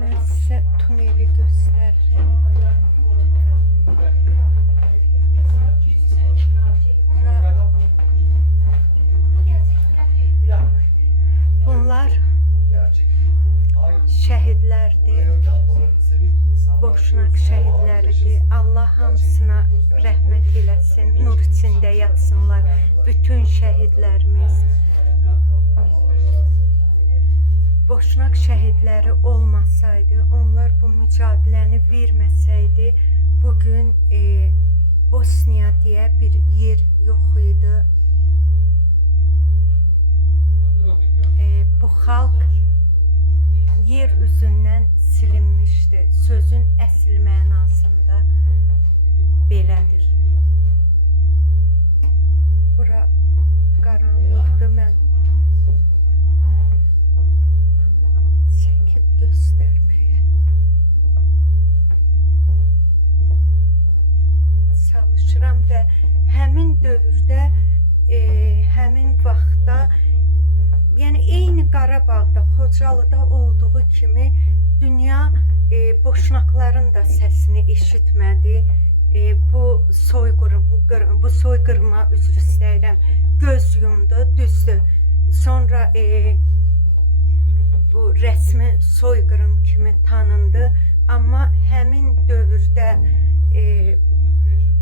Ben size tuneli göstereceğim. Bunlar şehitlerdi. Boşnak şehitləridir. Allah hamısına rəhmət eləsin, nur içində yatsınlar bütün şəhidlərimiz. Boşnak şəhidləri olmasaydı, onlar bu mücadiləni verməsəydi, bugün Bosniya deyə bir yer yox idi. Bu xalq yer üzündən silinmişdi. Sözün əsl mənasında belədir. Bura qaranlıqdır, mən amma çəkib göstərməyə çalışıram və həmin dövrdə, həmin vaxtda, yəni eyni Qarabağda, Xocalıda olduğu kimi dünya boşnaqların da səsini eşitmədi. Bu soyqırıma üzr istəyirəm, göz yumdu, düzdür. Sonra bu rəsmi soyqırım kimi tanındı. Amma həmin dövrdə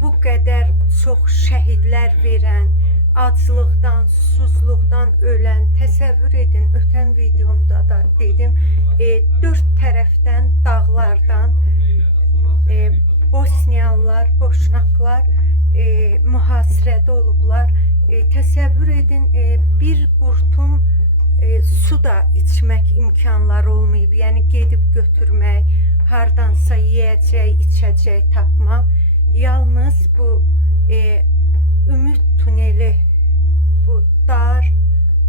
bu qədər çox şəhidlər verən, acılıqdan, susuzluqdan ölən, təsəvvür edin, ötən videomda da dedim, dörd tərəfdən, dağlardan Bosniyalılar, Boşnaqlar mühasirədə olublar. Təsəvvür edin, bir qurtum su da içmək imkanları olmayıb, yəni gedib götürmək, hardansa yeyəcək, içəcək tapmaq. Yalnız bu ümid tuneli, bu dar,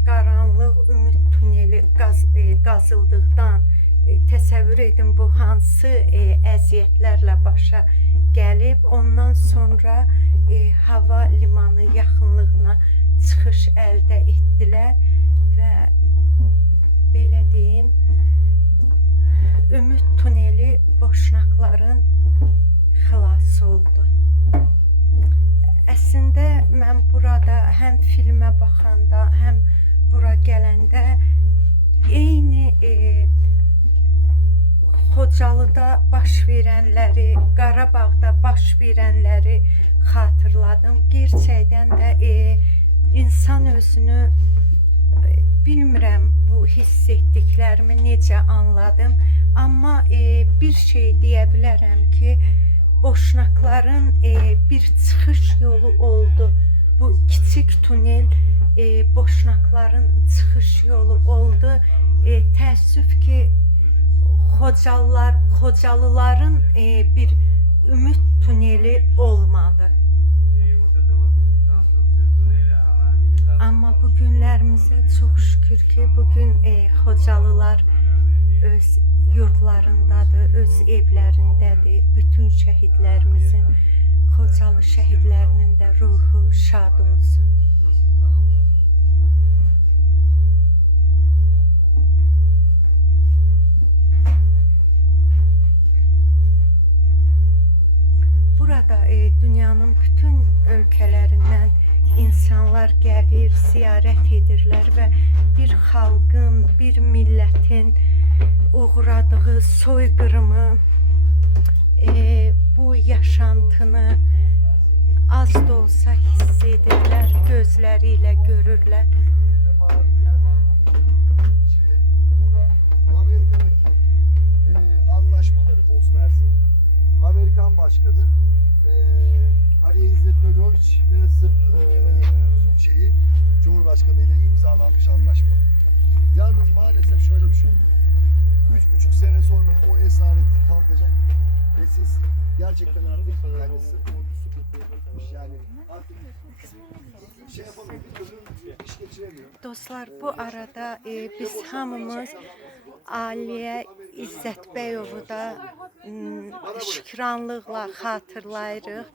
qaranlıq ümid tuneli qazıldıqdan təsəvvür edin, bu hansı əziyyətlərlə başa gəlib. Ondan sonra hava limanı yaxınlığına çıxış əldə etdilər və belə deyim, ümid tuneli Boşnaqların xilası oldu. Əslində mən burada həm filmə baxanda, həm bura gələndə eyni Xocalıda baş verənləri, Qarabağda baş verənləri xatırladım. Gerçəkdən də insan özünü, bilmirəm bu hiss etdiklərimi necə anladım, amma bir şey deyə bilərəm ki, Boşnaqların bir çıxış yolu oldu. Bu kiçik tunel Boşnaqların çıxış yolu oldu. Təəssüf ki, Xocalıların bir ümid tuneli olmadı. Amma bu günlərimizə çox şükür ki, bugün Xocalılar öz yurdlarındadır, öz evlərindədir. Bütün şəhidlərimizin, Xocalı şəhidlərinin də ruhu şad olsun. Burada dünyanın bütün ölkələrindən insanlar gəlir, ziyarət edirlər və bir xalqın, bir millətin uğradığı soyqırımı, bu yaşantını az da olsa hiss edirlər, gözləri ilə görürlər. Amerika'daki anlaşmaları Bosna Hersek, Amerikan Başkanı Ali İzzet Begoviç ve Sırp Cumhurbaşkanı ile imzalanmış anlaşma. Yalnız maalesef şöyle bir şey oluyor. 3,5 sene sonra o esaret kalkacak ve siz gerçekten artık yani artık şey yapamıyor, bir türlü iş geçiremiyor. Dostlar, bu arada biz hamımız Aliyə İzzətbəyovu da şükranlıqla xatırlayırıq.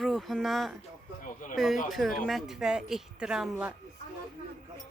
Ruhuna böyük hörmət və ehtiramla Suriye bir katliam